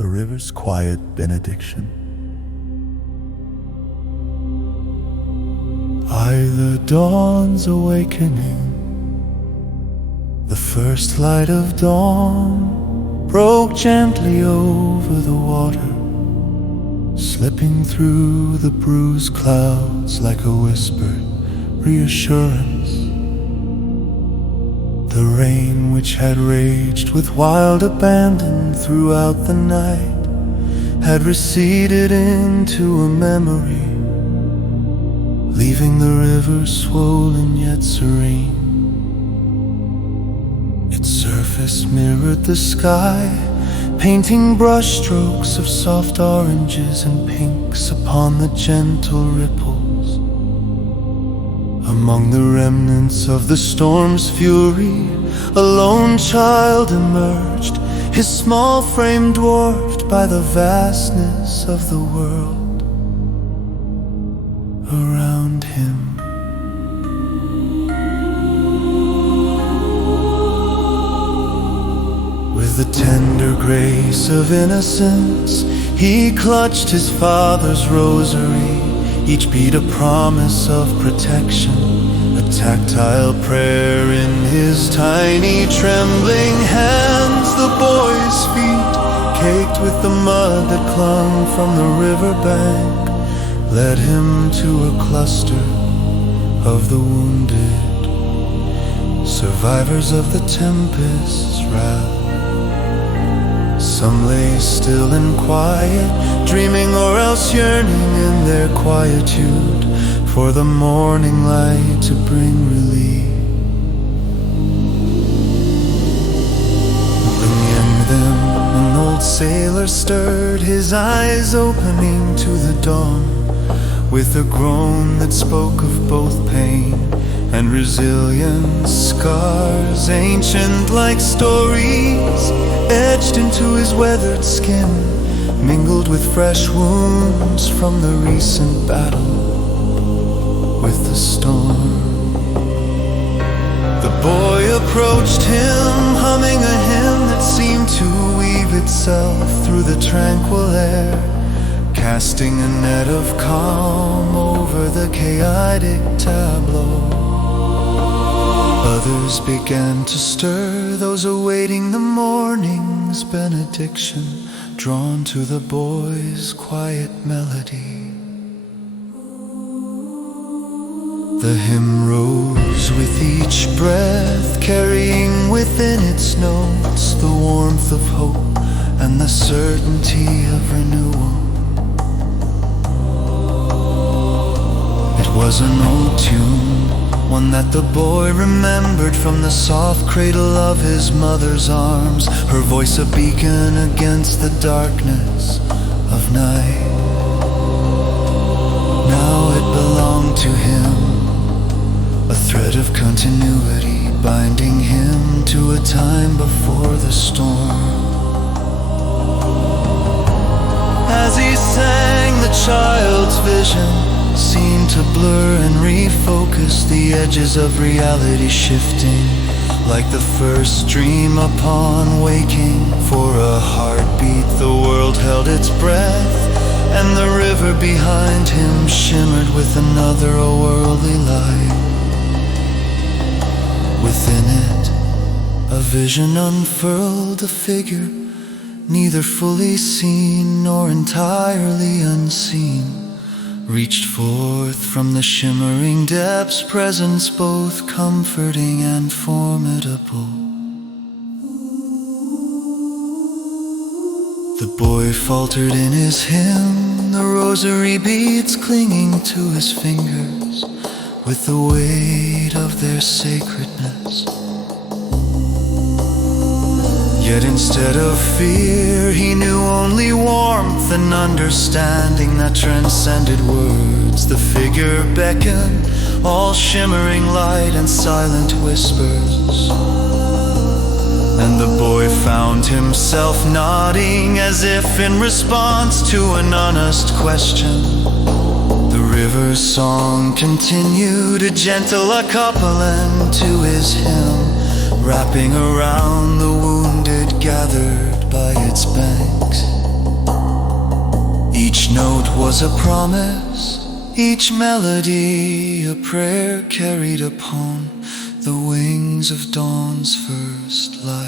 the river's quiet benediction. By the dawn's awakening, the first light of dawn broke gently over the water, slipping through the bruised clouds like a whispered reassurance. The rain, which had raged with wild abandon throughout the night, had receded into a memory, leaving the river swollen yet serene. Its surface mirrored the sky, painting brushstrokes of soft oranges and pinks upon the gentle ripples. Among the remnants of the storm's fury, a lone child emerged, his small frame dwarfed by the vastness of the world around him. With the tender grace of innocence, he clutched his father's rosary, each beat a promise of protection, a tactile prayer in his tiny trembling hands. The boy's feet, caked with the mud that clung from the riverbank, led him to a cluster of the wounded, survivors of the tempest's wrath. Some lay still and quiet, dreaming or else yearning in their quietude for the morning light to bring relief. Among them, an old sailor stirred, his eyes opening to the dawn, with a groan that spoke of both pain and resilience. Scars ancient like stories etched into his weathered skin, mingled with fresh wounds from the recent battle with the storm. The boy approached him, humming a hymn that seemed to weave itself through the tranquil air, casting a net of calm over the chaotic tableau. Others began to stir, those awaiting the morning's benediction, drawn to the boy's quiet melody. The hymn rose with each breath, carrying within its notes the warmth of hope and the certainty of renewal. It was an old tune, one that the boy remembered from the soft cradle of his mother's arms, her voice a beacon against the darkness of night. Now it belonged to him, a thread of continuity binding him to a time before the storm. As he sang, the child's vision seemed to blur and refocus, the edges of reality shifting like the first dream upon waking. For a heartbeat the world held its breath, and the river behind him shimmered with another worldly light. Within it, a vision unfurled, a figure neither fully seen nor entirely unseen, reached forth from the shimmering depths, presence both comforting and formidable. The boy faltered in his hymn, the rosary beads clinging to his fingers with the weight of their sacredness. Yet instead of fear, he knew only warmth and understanding that transcended words. The figure beckoned, all shimmering light and silent whispers, and the boy found himself nodding as if in response to an honest question. The river's song continued, a gentle accompaniment to his hymn, wrapping around the wounded gathered by its banks. Each note was a promise, each melody a prayer carried upon the wings of dawn's first light.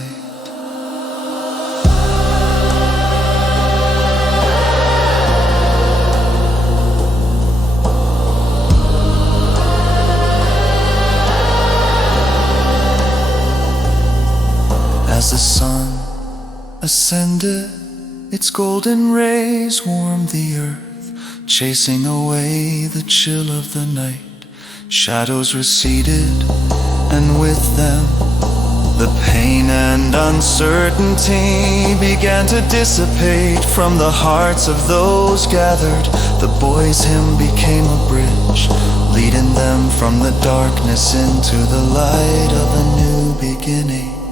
As the sun ascended, its golden rays warmed the earth, chasing away the chill of the night. Shadows receded, and with them the pain and uncertainty began to dissipate from the hearts of those gathered. The boy's hymn became a bridge, leading them from the darkness into the light of a new beginning.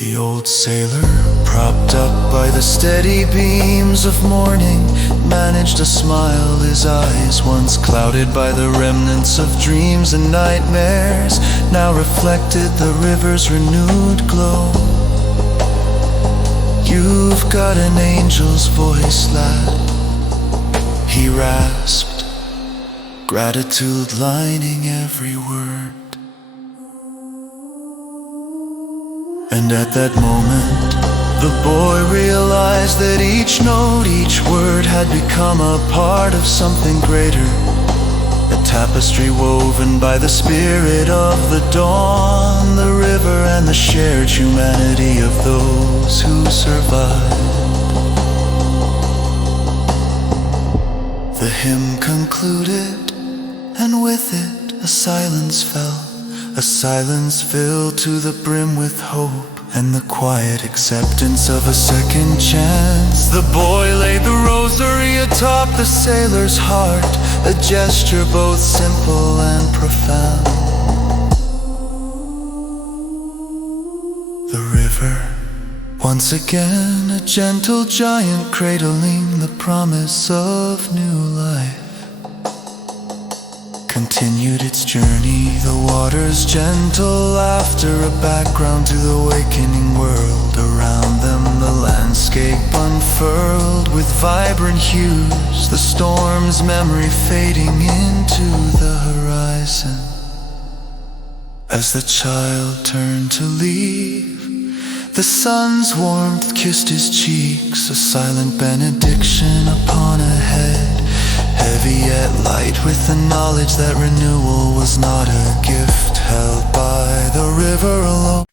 The old sailor, propped up by the steady beams of morning, managed to smile, his eyes once clouded by the remnants of dreams and nightmares, now reflected the river's renewed glow. You've got an angel's voice, lad, he rasped, gratitude lining every word. And at that moment, the boy realized that each note, each word had become a part of something greater, a tapestry woven by the spirit of the dawn, the river, and the shared humanity of those who survived. The hymn concluded, and with it a silence fell. A silence filled to the brim with hope and the quiet acceptance of a second chance. The boy laid the rosary atop the sailor's heart, a gesture both simple and profound. The river, once again a gentle giant cradling the promise of new life, continued its journey, the water's gentle laughter a background to the awakening world. Around them the landscape unfurled with vibrant hues, the storm's memory fading into the horizon. As the child turned to leave, the sun's warmth kissed his cheeks, a silent benediction upon a head heavy yet light with the knowledge that renewal was not a gift held by the river alone.